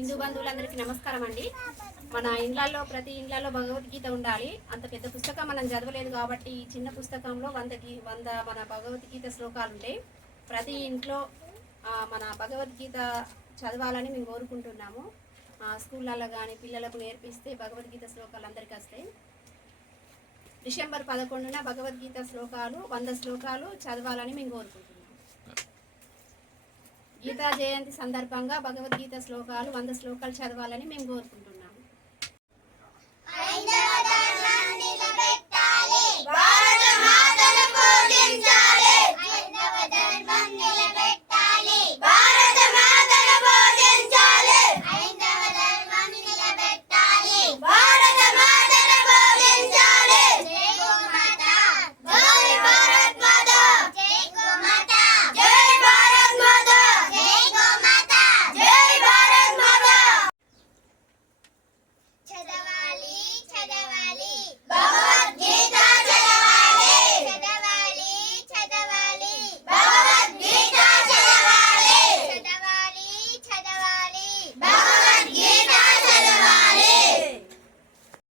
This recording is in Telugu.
హిందూ బంధువులందరికీ నమస్కారం అండి. మన ఇండ్లలో ప్రతి ఇండ్లలో భగవద్గీత ఉండాలి. అంత పెద్ద పుస్తకం మనం చదవలేదు కాబట్టి ఈ చిన్న పుస్తకంలో వంద గీ- వంద మన భగవద్గీత శ్లోకాలు ఉంటాయి ప్రతి ఇంట్లో మన భగవద్గీత చదవాలని మేము కోరుకుంటున్నాము. ఆ, స్కూళ్ళల్లో కానీ పిల్లలకు నేర్పిస్తే భగవద్గీత శ్లోకాలు అందరికీ వస్తాయి. డిసెంబర్ పదకొండున భగవద్గీత శ్లోకాలు వంద శ్లోకాలు చదవాలని మేము కోరుకుంటున్నాము. గీతా జయంతి సందర్భంగా భగవద్గీత శ్లోకాలు వంద శ్లోకాలు చదవాలని మేము కోరుకుంటున్నాం.